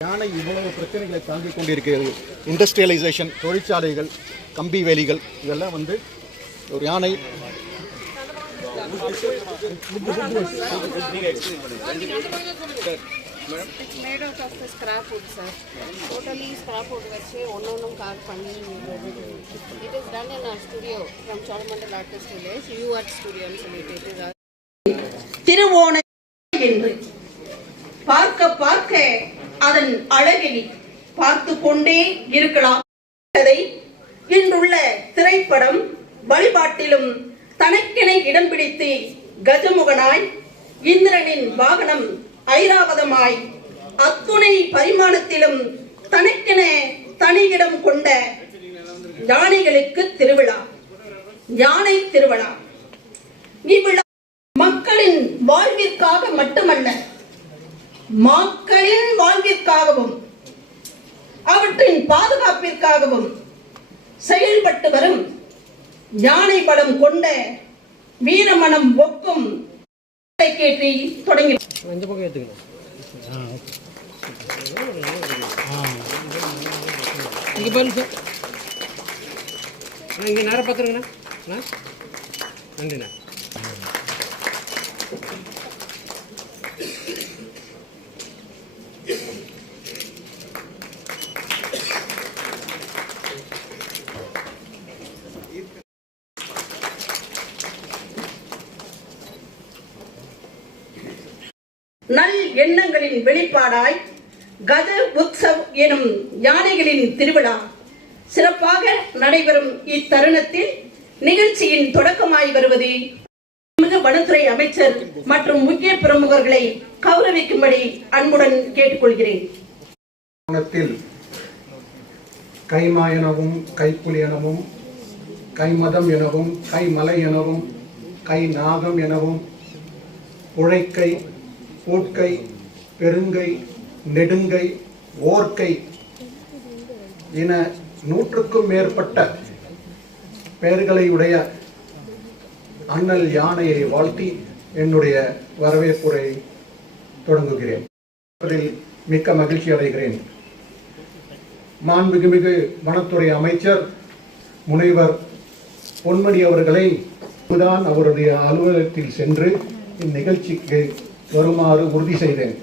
யானை இவ்வளவு பிரச்சனைகளை தாங்கிக் கொண்டிருக்கிறது. இண்டஸ்ட்ரியலைசேஷன், தொழிற்சாலைகள், கம்பி வேலிகள், இதெல்லாம் ஒரு யானை It's made out of the scrap wood, sir. Totally scrap wood vache onnonum carve panni. It is done in our studio from Cholamandal Artist Village, UArt Studio and solite. திருவோண என்று பார்க்க பார்க்க அதன் அழகை பார்த்து கொண்டே இருக்கலாம். இன்றுள்ள திரைப்படம் வழிபாட்டிலும் தனக்கென இடம் பிடித்து கஜமுகனாய், இந்திரனின் வாகனம் ஐராவதமாய், அத்துணை பரிமாணத்திலும் தனக்கென தனியிடம் கொண்ட யானைகளுக்கு திருவிழா, யானை திருவிழா. இவ்விழா மக்களின் வாழ்விற்காக மட்டுமல்ல, மக்களின் வாழ்விற்காகவும் அவற்றின் பாதுகாப்பிற்காகவும் செயல்பட்டு வரும் யானை பலம் கொண்ட வீரமனம் ஒக்கும் கேட்டி தொடங்கி இங்கே நேரம் பார்த்துருங்கண்ணா. நன்றிண்ணா. நல் எண்ணங்களின் வெளிப்பாடாய் கஜ உத்சவ் எனும் யானைகளின் திருவிழா சிறப்பாக நடைபெறும் இத்தருணத்தில் நிகழ்ச்சியின் தொடக்கமாய் வருவது வனத்துறை அமைச்சர் மற்றும் முக்கிய பிரமுகர்களை கௌரவிக்கும்படி அன்புடன் கேட்டுக்கொள்கிறேன். கைமா எனவும், கைப்புலி எனவும், கைமதம் எனவும், கைமலை எனவும், கை நாகம் எனவும், உழைக்கை, பூட்கை, பெருங்கை, நெடுங்கை, ஓர்க்கை என 100க்கும் மேற்பட்ட பெயர்களை உடைய அண்ணல் யானையை வாழ்த்தி என்னுடைய வரவேற்புரை தொடங்குகிறேன். அதில் மிக்க மகிழ்ச்சி அடைகிறேன். மாண்புமிகு வனத்துறை அமைச்சர் முனைவர் பொன்மணி அவர்களை தான் அவருடைய அலுவலகத்தில் சென்று இந்நிகழ்ச்சிக்கு வருமாறு உறுதி செய்தேன்.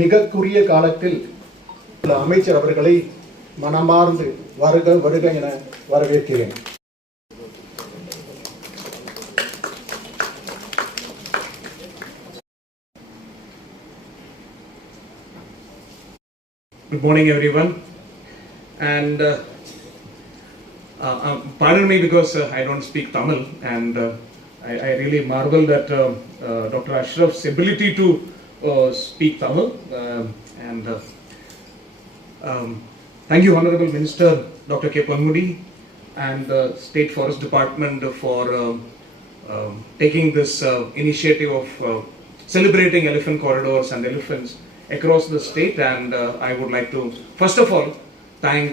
மிக குறுகிய காலத்தில் அமைச்சர் அவர்களை மனமார்ந்து வருக வருக என வரவேற்கிறேன். Good morning, everyone, and pardon me because I don't speak Tamil, and I really marvel at Dr. Ashraf's ability to speak Tamil, and thank you, Honorable Minister Dr. K. Ponmudi and the State Forest Department for taking this initiative of celebrating elephant corridors and elephants across the state, and I would like to first of all thank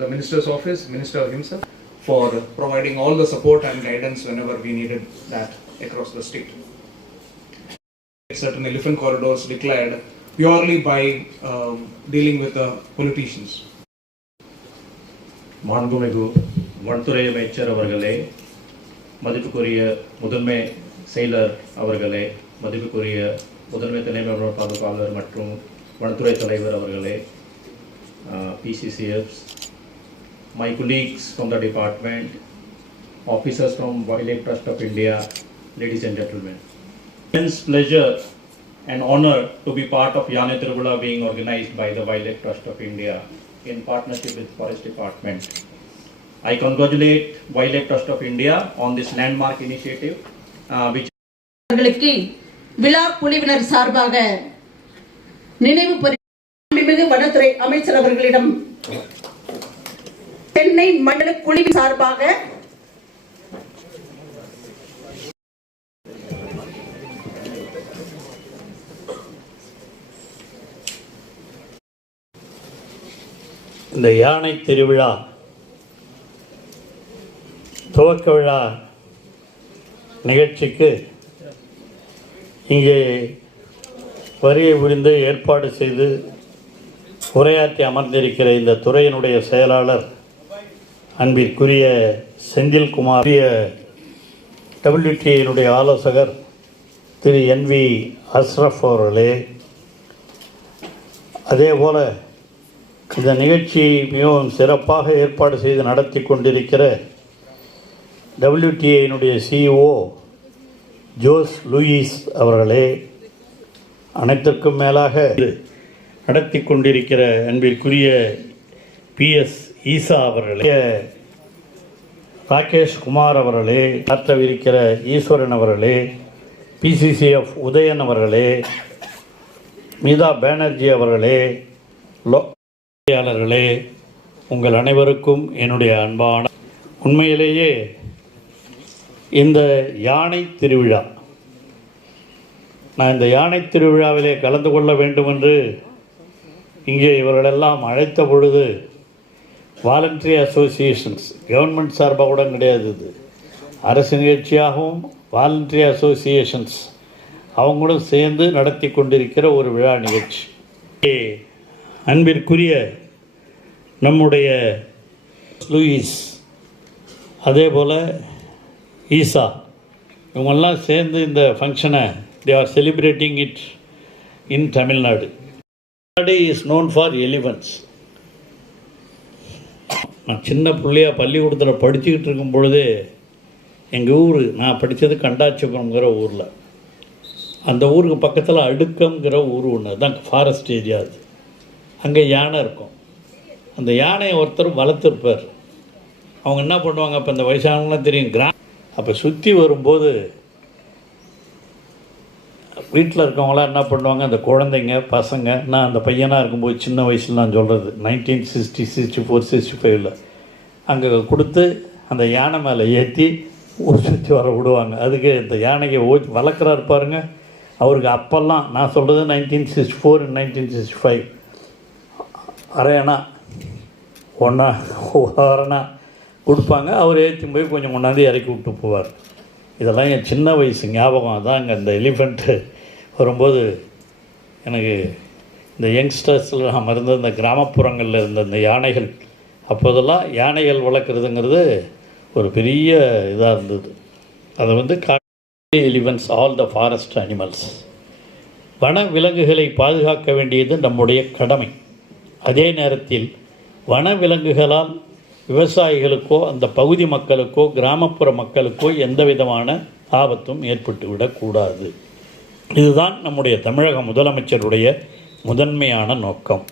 the Minister's Office, Minister himself, for providing all the support and guidance whenever we needed that across the state. Certain elephant corridors declared purely by dealing with the politicians. மாண்புமிகு வனத்துறை அமைச்சர் அவர்களே, மதிப்புக்குரிய முதன்மை செயலர் அவர்களே, மதிப்புக்குரிய முதன்மை தலைமை பாதுகாவலர் மற்றும் வனத்துறை தலைவர் அவர்களே, PCCFs, my colleagues from the department, officers from Wildlife Trust of India, ladies and gentlemen. It's a pleasure and honor to be part of Yane Tiruvizha being organized by the Wildlife Trust of India in partnership with Forest Department. I congratulate Wildlife Trust of India on this landmark initiative, which விழா குழுவினர் சார்பாக நினைவு பரிசு வனத்துறை அமைச்சர் அவர்களிடம் சென்னை மண்டல குழுவின் சார்பாக இந்த யானை திருவிழா துவக்க விழா நிகழ்ச்சிக்கு இங்கே வருகை புரிந்து ஏற்பாடு செய்து உரையாற்றி அமர்ந்திருக்கிற இந்த துறையினுடைய செயலாளர் அன்பிற்குரிய செந்தில்குமார், WTA ஆலோசகர் திரு NV அஸ்ரஃப் அவர்களே, அதேபோல் இந்த நிகழ்ச்சி மிகவும் சிறப்பாக ஏற்பாடு செய்து நடத்தி கொண்டிருக்கிற WTA CEO ஜோஸ் லூயிஸ் அவர்களே, அனைத்திற்கும் மேலாக நடத்தி கொண்டிருக்கிற அன்பிற்குரிய PS ஈசா அவர்களே, ராகேஷ் குமார் அவர்களே, ஆற்றவிருக்கிற ஈஸ்வரன் அவர்களே, PCCF உதயன் அவர்களே, மீதா பானர்ஜி அவர்களே, லோயாளர்களே, உங்கள் அனைவருக்கும் என்னுடைய அன்பான, உண்மையிலேயே இந்த யானை திருவிழா, நான் இந்த யானை திருவிழாவிலே கலந்து கொள்ள வேண்டும் என்று இங்கே இவர்களெல்லாம் அழைத்த பொழுது வாலண்டரி அசோசியேஷன்ஸ், கவர்மெண்ட் சார்பாக கூட கிடையாது, இது அரசு நிகழ்ச்சியாகவும் வாலண்டரி அசோசியேஷன்ஸ் அவங்களும் சேர்ந்து நடத்தி கொண்டிருக்கிற ஒரு விழா நிகழ்ச்சி. அன்பிற்குரிய நம்முடைய லூயிஸ், அதே போல் ஈசா, இவங்கெல்லாம் சேர்ந்து இந்த ஃபங்க்ஷனை they are celebrating it in Tamil Nadu. Tamil Nadu is known for elephants. நான் சின்ன பிள்ளையாக பள்ளிக்கூடத்தில் படிச்சுக்கிட்டு இருக்கும் பொழுது எங்கள் ஊர், நான் படித்தது கண்டாச்சிபுரம்ங்கிற ஊரில், அந்த ஊருக்கு பக்கத்தில் அடுக்கம்ங்கிற ஊர் ஒன்று தான், ஃபாரஸ்ட் ஏரியா அது. அங்கே யானை இருக்கும். அந்த யானையை ஒருத்தர் வளர்த்துருப்பார். அவங்க என்ன பண்ணுவாங்க, அப்போ இந்த வயசானவங்களாம் தெரியும், அப்போ சுற்றி வரும்போது வீட்டில் இருக்கவங்களாம் என்ன பண்ணுவாங்க, அந்த குழந்தைங்க பசங்க, நான் அந்த பையனாக இருக்கும்போது சின்ன வயசில் நான் சொல்கிறது 1960, 64, 65 அங்கே கொடுத்து அந்த யானை மேலே ஏற்றி ஊர் சுற்றி வர விடுவாங்க. அதுக்கு இந்த யானையை வளர்க்குறாரு பாருங்க, அவருக்கு அப்போல்லாம் நான் சொல்கிறது 1964 1965 அரையணா அரைணா கொடுப்பாங்க. அவர் ஏற்றி போய் கொஞ்சம் கொண்டாந்து இறக்கி விட்டு போவார். இதெல்லாம் என் சின்ன வயசு ஞாபகம். அதாங்க இந்த எலிஃபெண்ட்டு வரும்போது எனக்கு இந்த யங்ஸ்டர்ஸில் நாம் இருந்த இந்த கிராமப்புறங்களில் இருந்த இந்த யானைகள், அப்போதெல்லாம் யானைகள் வளர்க்குறதுங்கிறது ஒரு பெரிய இதாக இருந்தது. அதை elephants, all the forest animals. வன விலங்குகளை பாதுகாக்க வேண்டியது நம்முடைய கடமை. அதே நேரத்தில் வன விலங்குகளால் விவசாயிகளுக்கோ அந்த பகுதி மக்களுக்கோ கிராமப்புற மக்களுக்கோ எந்த விதமான ஆபத்தும் ஏற்பட்டுவிடக்கூடாது. இதுதான் நம்முடைய தமிழக முதலமைச்சருடைய முதன்மையான நோக்கம்.